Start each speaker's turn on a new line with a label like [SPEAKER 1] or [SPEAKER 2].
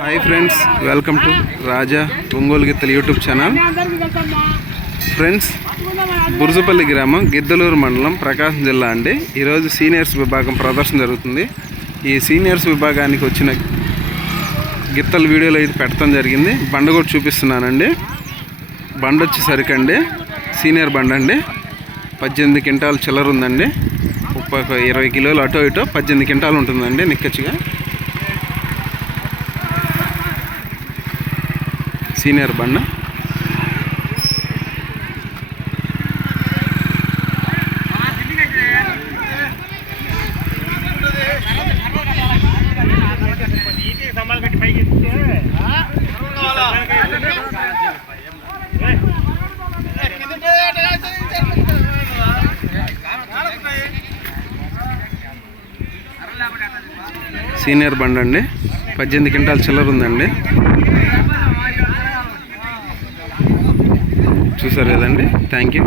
[SPEAKER 1] Hi friends welcome to Raja Ongole గిత్తలు YouTube channel friends Burujupalli గ్రామం గిద్దలూరు మండలం ప్రకాశం జిల్లా అండి. ఈరోజు సీనియర్స్ విభాగం ప్రదర్శన జరుగుతుంది. ఈ సీనియర్స్ విభాగానికి వచ్చిన గిత్తల వీడియోలు అయితే పెట్టడం జరిగింది. బండ కూడా చూపిస్తున్నానండి. బండ వచ్చేసరికి అండి సీనియర్ బండ అండి. పద్దెనిమిది క్వింటాలు చిల్లర ఉందండి. ముప్పై ఒక ఇరవై కిలోలు అటో ఇటో పద్దెనిమిది క్వింటాలు ఉంటుందండి నిక్కచ్చిగా. సీనియర్ బండ. సీనియర్ బండ అండి. పద్దెనిమిది క్వింటాల్ చిల్లర ఉందండి. చూసారు కదండి. Thank you